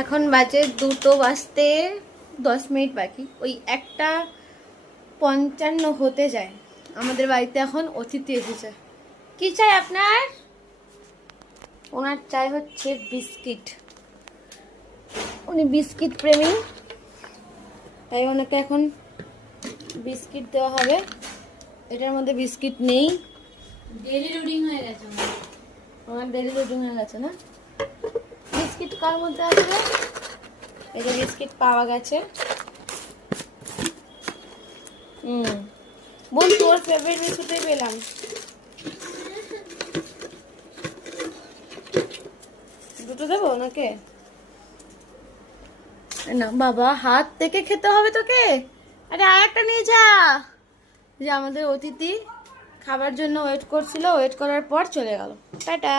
এখন বাজে 2টো বাজতে 10 মিনিট বাকি, ওই 1:55 হতে যায়। আমাদের বাড়িতে এখন অতিথি এসেছে। কি চাই আপনার? ওনার চাই হচ্ছে বিস্কিট, উনি বিস্কিট প্রেমী, তাই ওনাকে এখন বিস্কিট দেওয়া হবে। এটার মধ্যে বিস্কিট নেই, ডেলি রুটিন হয়ে গেছে আমার ডেলি রুটিন হয়ে গেছে না। বিস্কিট কার মধ্যে আসবে? এই যে বিস্কিট পাওয়া গেছে। বোন তোর ফেভারিট বিস্কুটই পেলাম। দুটো দেবো ওনাকে? না বাবা, হাত থেকে খেতে হবে তোকে। আরে আর একটা নিয়ে যা। যে আমাদের অতিথি খাবার জন্য ওয়েট করছিল, ওয়েট করার পর চলে গেল। টাটা।